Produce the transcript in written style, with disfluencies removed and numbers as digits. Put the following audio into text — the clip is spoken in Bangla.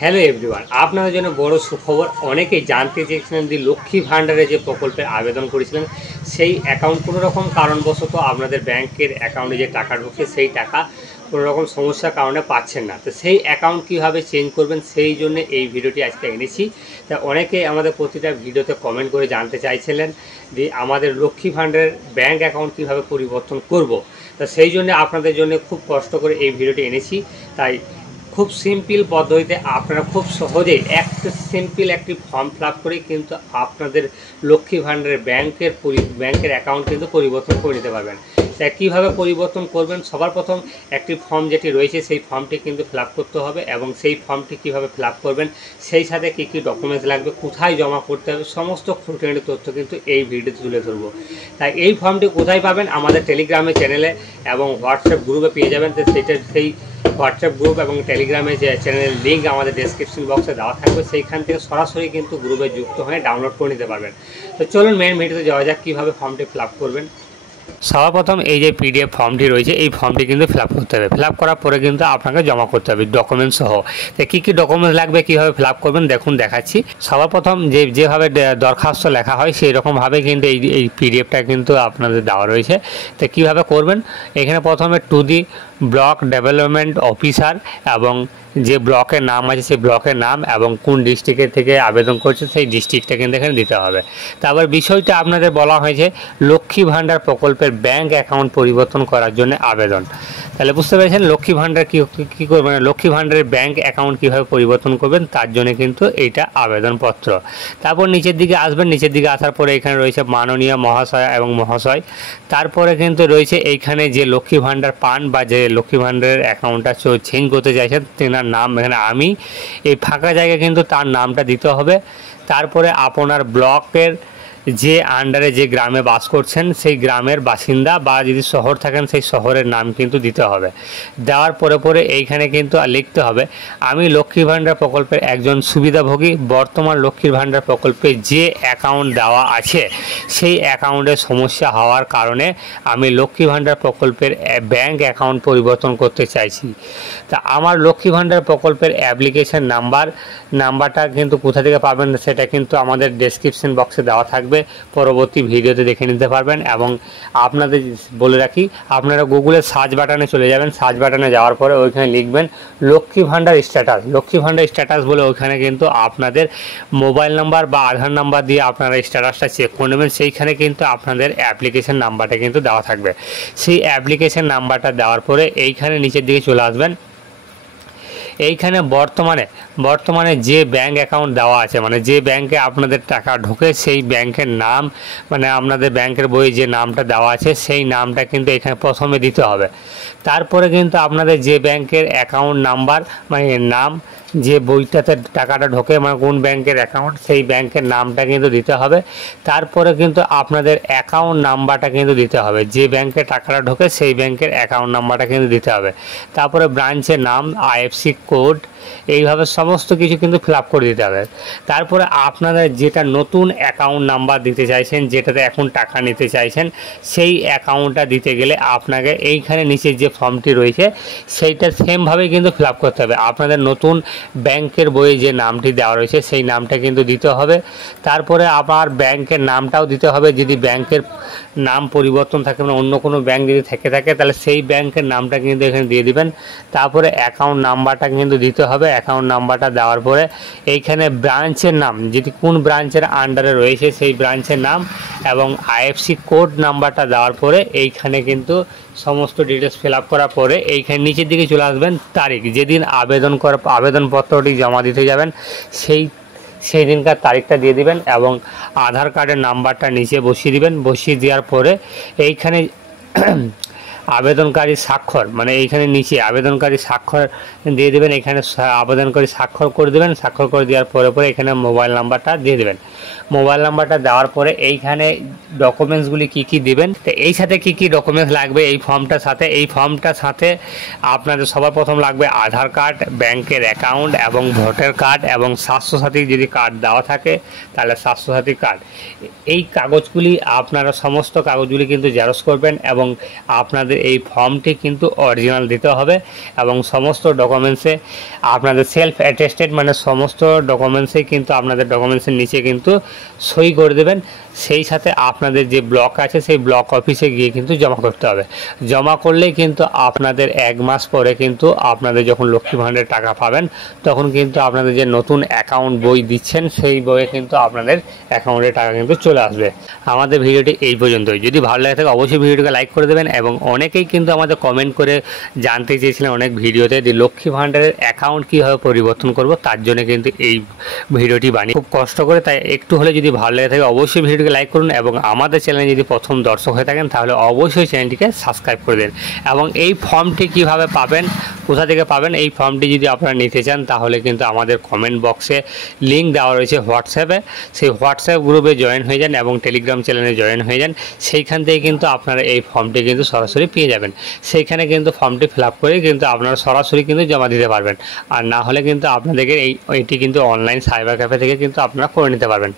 হ্যালো এভরিওয়ান, আপনাদের জন্য বড় সুখবর। অনেকেই জানতে চেয়েছিলেন যে লক্ষ্মী ভাণ্ডারে যে প্রকল্পে আবেদন করেছিলেন সেই অ্যাকাউন্ট কোনো রকম কারণবশত আপনাদের ব্যাংকের অ্যাকাউন্টে যে টাকা ঢুকে সেই টাকা কোনো রকম সমস্যার কারণে পাচ্ছেন না। তো সেই অ্যাকাউন্ট কীভাবে চেঞ্জ করবেন সেই জন্য এই ভিডিওটি আজকে এনেছি। তা অনেকেই আমাদের প্রতিটা ভিডিওতে কমেন্ট করে জানতে চাইছিলেন যে আমাদের লক্ষ্মী ভাণ্ডারের ব্যাংক অ্যাকাউন্ট কীভাবে পরিবর্তন করব। তা সেই জন্য আপনাদের জন্য খুব কষ্ট করে এই ভিডিওটি এনেছি। তাই খুব সিম্পল পদ্ধতিতে আপনারা খুব সহজেই একটি ফর্ম ফিল আপ করে কিন্তু আপনাদের লক্ষ্মী ভাণ্ডারের ব্যাংকের অ্যাকাউন্ট কিন্তু পরিবর্তন করে নিতে পারবেন। তা কীভাবে পরিবর্তন করবেন, সবার প্রথম একটি ফর্ম যেটি রয়েছে সেই ফর্মটি কিন্তু ফিল আপ করতে হবে এবং সেই ফর্মটি কীভাবে ফিল আপ করবেন, সেই সাথে কী কী ডকুমেন্টস লাগবে, কোথায় জমা করতে হবে, সমস্ত খুঁটিনাটি তথ্য কিন্তু এই ভিডিওতে তুলে ধরবো। তাই এই ফর্মটি কোথায় পাবেন, আমাদের টেলিগ্রামে চ্যানেলে এবং হোয়াটসঅ্যাপ গ্রুপে পেয়ে যাবেন। তো সেই হোয়াটসঅ্যাপ গ্রুপ এবং টেলিগ্রামে যে চ্যানেলের লিঙ্ক আমাদের ডেসক্রিপশন বক্সে দেওয়া থাকবে, সেইখান থেকে সরাসরি কিন্তু গ্রুপে যুক্ত হয়ে ডাউনলোড করে নিতে পারবেন। তো চলুন মেন ভিডিওতে যাওয়া যাক কীভাবে ফর্মটি ফিল আপ করবেন। সর্বপ্রথম এই যে পিডিএফ ফর্মটি রয়েছে এই ফর্মটি কিন্তু ফিল আপ করতে হবে। ফিল আপ করার পরে কিন্তু আপনাকে জমা করতে হবে ডকুমেন্টস সহ। তো কী কী ডকুমেন্টস লাগবে, কীভাবে ফিল আপ করবেন দেখুন দেখাচ্ছি। সর্বপ্রথম যেভাবে দরখাস্ত লেখা হয় সেই রকমভাবে কিন্তু এই পিডিএফটা কিন্তু আপনাদের দেওয়া রয়েছে। তো কীভাবে করবেন, এখানে প্রথমে to the block development officer এবং যে ব্লকের নাম আছে সেই ব্লকের নাম এবং কোন ডিস্ট্রিক্টের থেকে আবেদন করছে সেই ডিস্ট্রিক্টটা কিন্তু এখানে দিতে হবে। তারপর বিষয়টা আপনাদের বলা হয়েছে লক্ষ্মী ভাণ্ডার প্রকল্পের ব্যাংক অ্যাকাউন্ট পরিবর্তন করার জন্য আবেদন। তাহলে বুঝতে পেরেছেন লক্ষ্মী ভাণ্ডার কী করবেন, লক্ষ্মী ভাণ্ডারের ব্যাংক অ্যাকাউন্ট কীভাবে পরিবর্তন করবেন তার জন্য কিন্তু এইটা আবেদনপত্র। তারপর নিচের দিকে আসবেন, নিচের দিকে আসার পরে এখানে রয়েছে মাননীয় মহাশয় এবং মহাশয়। তারপরে কিন্তু রয়েছে এইখানে যে লক্ষ্মী ভাণ্ডার পান বা যে লক্ষ্মী ভাণ্ডারের অ্যাকাউন্টটা চেঞ্জ করতে চাইছেন তেনার নাম, এখানে আমি এই ফাঁকা জায়গায় কিন্তু তার নামটা দিতে হবে। তারপরে আপনার ব্লকের যে আন্ডারে যে গ্রামে বাস করছেন সেই গ্রামের বাসিন্দা বা যদি শহর থাকেন সেই শহরের নাম কিন্তু দিতে হবে। দেওয়ার পরে এইখানে কিন্তু লিখতে হবে আমি লক্ষ্মী ভাণ্ডার প্রকল্পের একজন সুবিধাভোগী। বর্তমান লক্ষ্মীর ভাণ্ডার প্রকল্পে যে অ্যাকাউন্ট দেওয়া আছে সেই অ্যাকাউন্টে সমস্যা হওয়ার কারণে আমি লক্ষ্মী ভাণ্ডার প্রকল্পের ব্যাংক অ্যাকাউন্ট পরিবর্তন করতে চাইছি। তা আমার লক্ষ্মী ভাণ্ডার প্রকল্পের অ্যাপ্লিকেশন নাম্বারটা কিন্তু কোথা থেকে পাবেন সেটা কিন্তু আমাদের ডেসক্রিপশন বক্সে দেওয়া থাকবে, পরবর্তী ভিডিওতে দেখে নিতে পারবেন। এবং আপনাদের বলে রাখি আপনারা গুগলের সার্চ বাটনে চলে যাবেন, সার্চ বাটনে যাওয়ার পরে ওইখানে লিখবেন লক্ষ্মী ভাণ্ডার স্ট্যাটাস বলে ওইখানে কিন্তু আপনাদের মোবাইল নাম্বার বা আধার নাম্বার দিয়ে আপনারা স্ট্যাটাসটা চেক করে নেবেন। সেইখানে কিন্তু আপনাদের অ্যাপ্লিকেশন নাম্বারটা কিন্তু দেওয়া থাকবে। সেই অ্যাপ্লিকেশন নাম্বারটা দেওয়ার পরে এইখানে নিচের দিকে চলে আসবেন। এইখানে বর্তমানে যে ব্যাংক অ্যাকাউন্ট দেওয়া আছে মানে যে ব্যাংকে আপনাদের টাকা ঢোকে সেই ব্যাংকের নাম মানে আপনাদের ব্যাংকের বইয়ে যে নামটা দেওয়া আছে সেই নামটা কিন্তু এখানে প্রথমে দিতে হবে। তারপরে কিন্তু আপনাদের যে ব্যাংকের অ্যাকাউন্ট নাম্বার মানে নাম, যে বইটাতে টাকাটা ঢোকে মানে কোন ব্যাংকের অ্যাকাউন্ট সেই ব্যাংকের নামটা কিন্তু দিতে হবে। তারপরে কিন্তু আপনাদের অ্যাকাউন্ট নাম্বারটা কিন্তু দিতে হবে, যে ব্যাংকে টাকাটা ঢোকে সেই ব্যাংকের অ্যাকাউন্ট নাম্বারটা কিন্তু দিতে হবে। তারপরে ব্রাঞ্চের নাম, আইএফসি কোড, এইভাবে সমস্ত কিছু কিন্তু ফিল আপ করে দিতে হবে। তারপরে আপনাদের যেটা নতুন অ্যাকাউন্ট নাম্বার দিতে চাইছেন, যেটাতে এখন টাকা নিতে চাইছেন, সেই অ্যাকাউন্টটা দিতে গেলে আপনাকে এইখানে নিচের যে ফর্মটি রয়েছে সেইটা সেমভাবেই কিন্তু ফিল আপ করতে হবে। আপনাদের নতুন ব্যাংকের বইয়ে যে নামটি দেওয়া রয়েছে সেই নামটা কিন্তু দিতে হবে। তারপরে আবার ব্যাংকের নামটাও দিতে হবে, যদি ব্যাংকের নাম পরিবর্তন থাকে মানে অন্য কোনো ব্যাংক যদি থেকে থাকে তাহলে সেই ব্যাংকের নামটা কিন্তু এখানে দিয়ে দিবেন। তারপরে অ্যাকাউন্ট নাম্বারটা কিন্তু দিতে হবে। অ্যাকাউন্ট নাম্বারটা দেওয়ার পরে এইখানে ব্রাঞ্চের নাম, যদি কোন ব্রাঞ্চের আন্ডারে রয়েছে সেই ব্রাঞ্চের নাম এবং আইএফসি কোড নাম্বারটা দেওয়ার পরে এইখানে কিন্তু সমস্ত ডিটেলস ফিল আপ করার পরে এইখানে নিচের দিকে চলে আসবেন তারিখ, যেদিন আবেদনপত্রটি জমা দিতে যাবেন সেই দিনকার তারিখটা দিয়ে দিবেন এবং আধার কার্ডের নাম্বারটা নিচে বসিয়ে দিবেন। বসিয়ে দেওয়ার পরে এইখানে আবেদনকারী স্বাক্ষর মানে এইখানে নিচে আবেদনকারী স্বাক্ষর দিয়ে দেবেন, এখানে আবেদনকারী স্বাক্ষর করে দেবেন। স্বাক্ষর করে দেওয়ার পরে এখানে মোবাইল নাম্বারটা দিয়ে দেবেন। মোবাইল নাম্বারটা দেওয়ার পরে এইখানে ডকুমেন্টসগুলি কী দেবেন, তো এই সাথে কী ডকুমেন্টস লাগবে এই ফর্মটার সাথে আপনাদের সবার প্রথম লাগবে আধার কার্ড, ব্যাংকের অ্যাকাউন্ট এবং ভোটার কার্ড এবং স্বাস্থ্যসাথী যদি কার্ড দেওয়া থাকে তাহলে স্বাস্থ্যসাথী কার্ড। এই কাগজগুলি আপনারা সমস্ত কাগজগুলি কিন্তু জেরক্স করবেন এবং আপনাদের আপনাদের এই ফর্মটি কিন্তু অরিজিনাল দিতে হবে এবং সমস্ত ডকুমেন্টসে আপনাদের সেলফ অ্যাটেস্টেড মানে সমস্ত ডকুমেন্টসে কিন্তু আপনাদের ডকুমেন্টসের নিচে কিন্তু সই করে দেবেন। সেই সাথে আপনাদের যে ব্লক আছে সেই ব্লক অফিসে গিয়ে কিন্তু জমা করতে হবে। জমা করলেই কিন্তু আপনাদের 1 মাস পরে কিন্তু আপনাদের যখন লক্ষ্মী ভাণ্ডারের টাকা পাবেন তখন কিন্তু আপনাদের যে নতুন অ্যাকাউন্ট বই দিচ্ছেন সেই বইয়ে কিন্তু আপনাদের অ্যাকাউন্টে টাকা কিন্তু চলে আসবে। আমাদের ভিডিওটি এই পর্যন্তই। যদি ভালো লাগে থাকে অবশ্যই ভিডিওটিকে লাইক করে দেবেন এবং অনেকেই কিন্তু আমাদের কমেন্ট করে জানতে চেয়েছিলেন অনেক ভিডিওতে যে লক্ষ্মী ভাণ্ডারের অ্যাকাউন্ট কীভাবে পরিবর্তন করব, তার জন্য কিন্তু এই ভিডিওটি বানিয়ে খুব কষ্ট করে। তাই একটু হলে যদি ভালো লাগে থাকে অবশ্যই ভিডিওটিকে লাইক করুন এবং আমাদের চ্যানেলে যদি প্রথম দর্শক হয়ে থাকেন তাহলে অবশ্যই চ্যানেলটিকে সাবস্ক্রাইব করে দিন। এবং এই ফর্মটি কিভাবে পাবেন, কোথা থেকে পাবেন, এই ফর্মটি যদি আপনারা নিতে চান তাহলে কিন্তু আমাদের কমেন্ট বক্সে লিঙ্ক দেওয়া রয়েছে হোয়াটসঅ্যাপে, সেই হোয়াটসঅ্যাপ গ্রুপে জয়েন হয়ে যান এবং টেলিগ্রাম চ্যানেলে জয়েন হয়ে যান। সেইখান থেকে কিন্তু আপনারা এই ফর্মটি কিন্তু সরাসরি পেয়ে যাবেন। সেইখানে কিন্তু ফর্মটি ফিল আপ করে কিন্তু আপনারা সরাসরি কিন্তু জমা দিতে পারবেন। আর না হলে কিন্তু আপনাদেরকে এইটি কিন্তু অনলাইন সাইবার ক্যাফে থেকে কিন্তু আপনারা করে নিতে পারবেন।